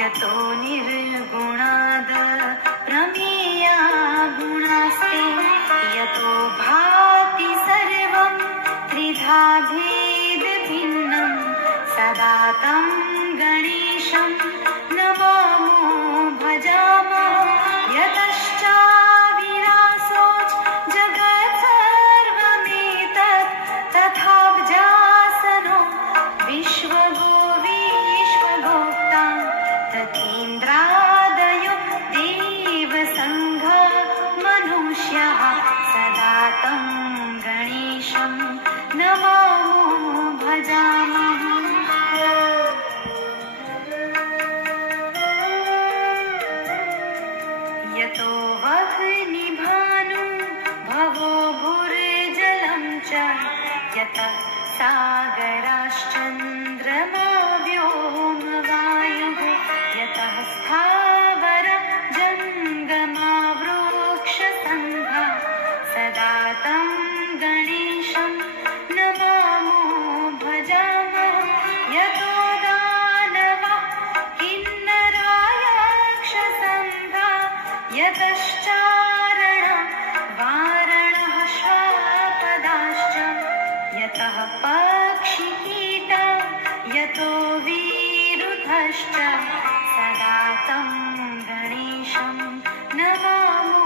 यतो निर्गुणाद् प्रमेया गुणास्ते यतो भाति सर्वं त्रिधा भेदभिन्नं सदा तं गणेशं नमामो भजामः यतश्चाविनाशो जगत्सर्वमेतत् तथाब्जासनो विश्वगो विश्वगोप्ता ततीन्द्रादयो देवसङ्घा मनुष्याः सदा तं गणेशं नमामो भजामः यतो वह्निभानु भवो भूर्जलं च यतः सागराश्चन्द्रमा व्योमवायुः यतः स्थावर जङ्गमा वृक्षसङ्घा सदा तं गणेशं नमामो भजामः यतो दानवः किन्नरायक्षसङ्घा यतश्चारण वारणः श्वापदाश्च यतः पक्षिकीटा यतो विरुधश्च सदा तं गणेशं नमामो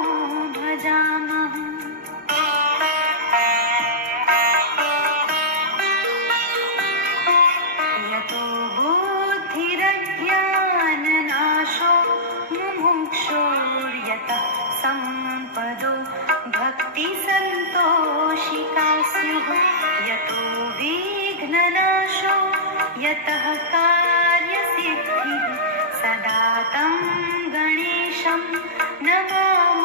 भजामः यतो बुद्धिरज्ञाननाशो मुमुक्षोर्यतः सम्पदो भक्तिसन्तोषिका स्युः यतो विघ्ननाशो यतः कार्यसिद्धिः सदा तं गणेशं नमामो